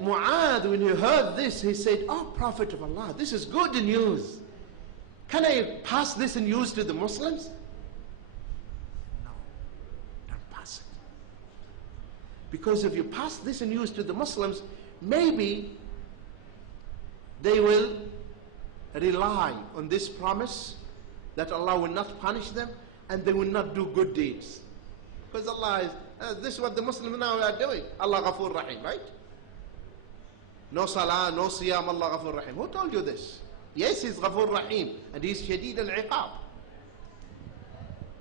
Mu'adh, when he heard this, he said, "Oh, Prophet of Allah, this is good news. Can I pass this news to the Muslims?" No, don't pass it. Because if you pass this news to the Muslims, maybe they will rely on this promise that Allah will not punish them and they will not do good deeds. Because Allah is, this is what the Muslims now are doing. Allah Ghafoor Rahim, right? No salah, no siyam, Allah Ghafoor Rahim. Who told you this? Yes, He's Ghafoor Rahim and He's Shadeed al-Iqab.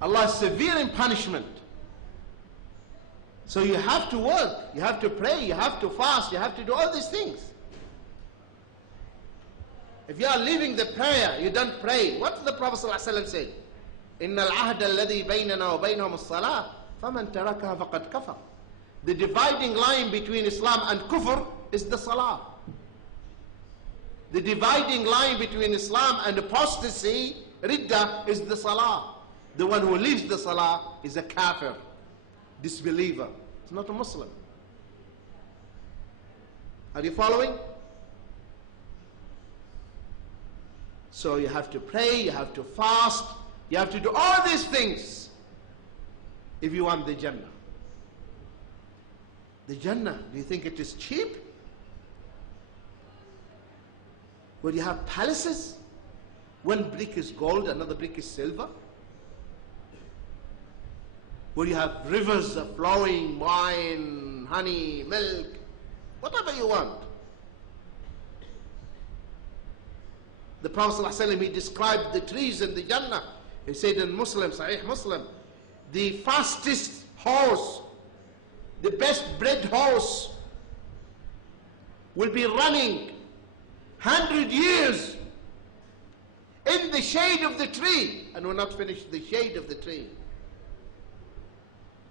Allah is severe in punishment. So you have to work, you have to pray, you have to fast, you have to do all these things. If you are leaving the prayer, you don't pray. What did the Prophet ﷺ say? إِنَّ الْعَهْدَ الَّذِي بَيْنَنَا وَبَيْنَهُمُ الصَّلَاةِ فَمَنْ تَرَكَهَا فَقَدْ كَفَرَ. The dividing line between Islam and Kufr is the Salah. The dividing line between Islam and apostasy, Ridda, is the Salah. The one who leaves the Salah is a kafir, disbeliever. It's not a Muslim. Are you following? So you have to pray, you have to fast, you have to do all these things if you want the Jannah. The Jannah, do you think it is cheap? Where you have palaces, one brick is gold, another brick is silver. Where you have rivers of flowing wine, honey, milk, whatever you want. The Prophet ﷺ, he described the trees in the Jannah. He said in Muslim, Sahih Muslim, the fastest horse, the best bred horse will be running 100 years in the shade of the tree and will not finish the shade of the tree.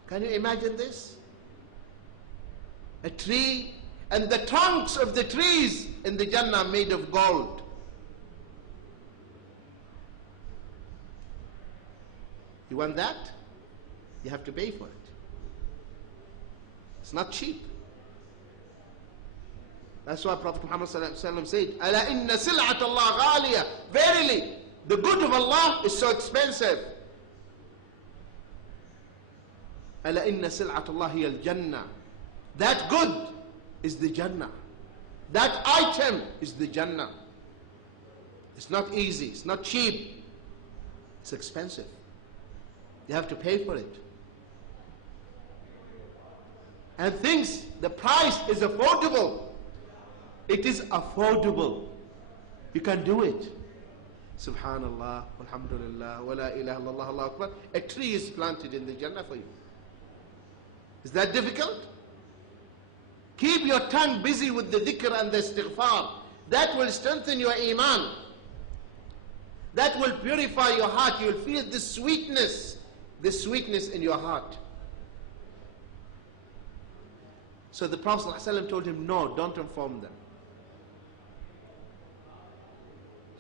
Can you imagine this? A tree, and the trunks of the trees in the Jannah made of gold. You want that? You have to pay for it. It's not cheap. That's why Prophet Muhammad said, "Ala inna sil'at Allah ghaliya." Verily, the good of Allah is so expensive. Ala inna sil'at Allah hiya al-Jannah. That good is the Jannah. That item is the Jannah. It's not easy, it's not cheap. It's expensive. You have to pay for it. And things, the price is affordable. It is affordable. You can do it. Subhanallah, alhamdulillah, wa la ilaha illallah, Allahu Akbar. A tree is planted in the Jannah for you. Is that difficult? Keep your tongue busy with the dhikr and the istighfar. That will strengthen your iman. That will purify your heart. You will feel the sweetness in your heart. So the Prophet ﷺ told him, no, don't inform them.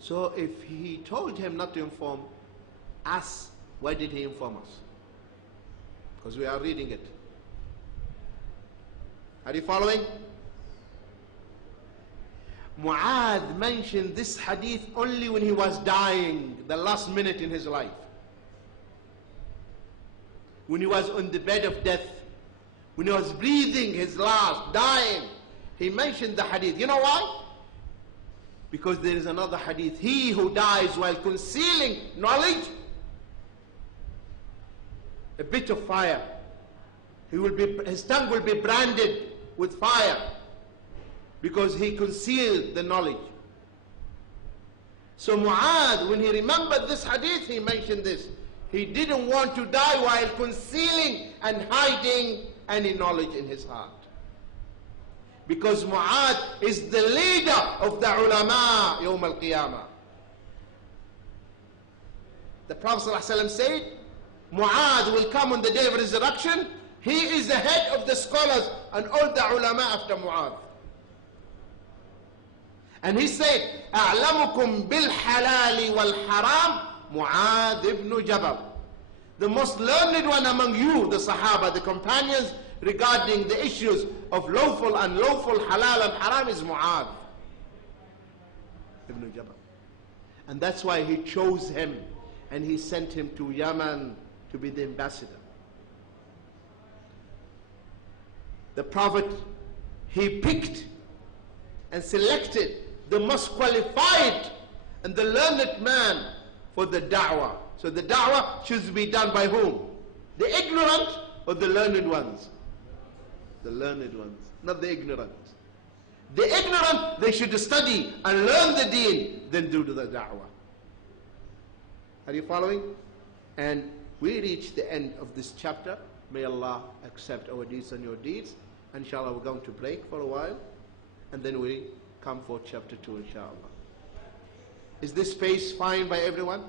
So if he told him not to inform us, why did he inform us? Because we are reading it. Are you following? Mu'adh mentioned this hadith only when he was dying, the last minute in his life. When he was on the bed of death, when he was breathing his last, dying, he mentioned the hadith. You know why? Because there is another hadith. He who dies while concealing knowledge, a bit of fire, his tongue will be branded with fire because he concealed the knowledge. So Mu'adh, when he remembered this hadith, he mentioned this. He didn't want to die while concealing and hiding any knowledge in his heart. Because Mu'adh is the leader of the ulama Yawm al-Qiyamah. The Prophet ﷺ said, Mu'adh will come on the day of resurrection. He is the head of the scholars and all the ulama after Mu'adh. And he said, أعلمكم بالحلال والحرام Mu'adh ibn Jabal. The most learned one among you, the Sahaba, the companions, regarding the issues of lawful, unlawful, halal and haram is Mu'adh ibn Jabal. And that's why he chose him and he sent him to Yemen to be the ambassador. The Prophet, he picked and selected the most qualified and the learned man for the da'wah. So the da'wah should be done by whom? The ignorant or the learned ones? The learned ones, not the ignorant. The ignorant, they should study and learn the deen, then do the da'wah. Are you following? And we reach the end of this chapter. May Allah accept our deeds and your deeds. Inshallah, we're going to break for a while, and then we come for chapter 2, inshallah. Is this space fine by everyone?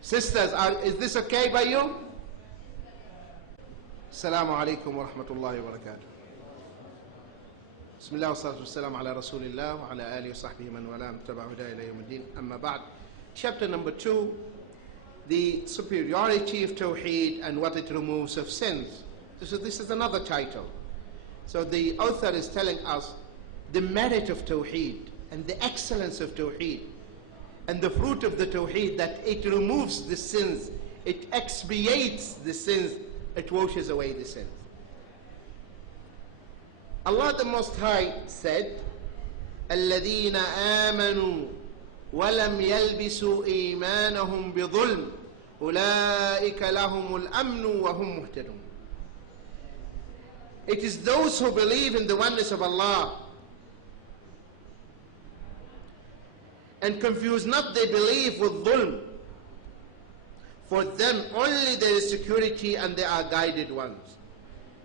Sisters, is this okay by you? Assalamu alaikum wa rahmatullahi wa barakatuh. Bismillah wa salatu wa salam ala rasulillah wa ala alihi wa sahbihi man wala mutaba huda ila yawmiddin. Amma ba'd. Chapter number 2, the superiority of Tawheed and what it removes of sins. So this is another title. So the author is telling us the merit of Tawheed and the excellence of Tawheed and the fruit of the Tawheed, that it removes the sins, it expiates the sins, it washes away the sins. Allah the Most High said, الَّذِينَ آمَنُوا وَلَمْ يَلْبِسُوا إِيمَانَهُمْ بِظُلْمٍ أُولَٰئِكَ لَهُمُ الْأَمْنُ وَهُمْ مُهْتَدُونَ. It is those who believe in the oneness of Allah and confuse not their belief with dhulm. For them only there is security and they are guided ones.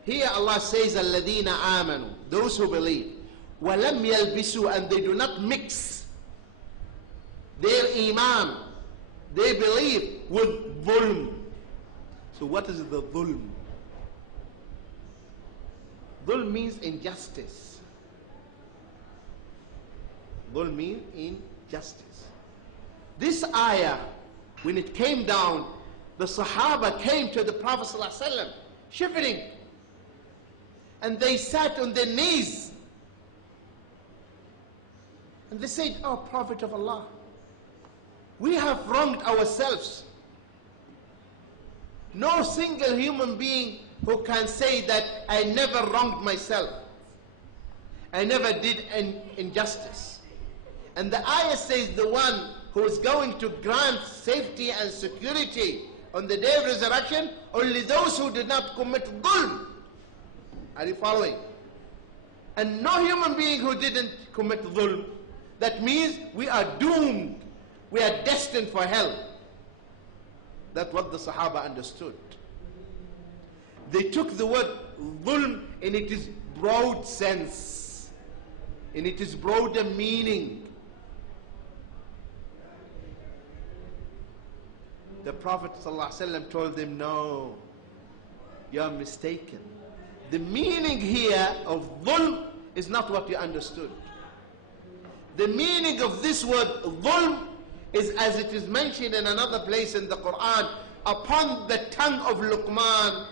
Here Allah says, الَّذِينَ آمَنُوا, those who believe. وَلَمْ يَلْبِسُوا, and they do not mix their iman, they believe, with dhulm. So what is the dhulm? Dhulm means injustice. Dhulm means injustice. This ayah, when it came down, the Sahaba came to the Prophet ﷺ shivering, and they sat on their knees and they said, "Oh Prophet of Allah, we have wronged ourselves. No single human being who can say that I never wronged myself, I never did an injustice." And the ayah says the one who is going to grant safety and security on the day of resurrection, only those who did not commit dhulm. Are you following? And no human being who didn't commit dhulm. That means we are doomed. We are destined for hell. That's what the Sahaba understood. They took the word dhulm in its broad sense, in its broader meaning. The Prophet ﷺ told them, no, you are mistaken. The meaning here of dhulm is not what you understood. The meaning of this word dhulm is, as it is mentioned in another place in the Quran, upon the tongue of Luqman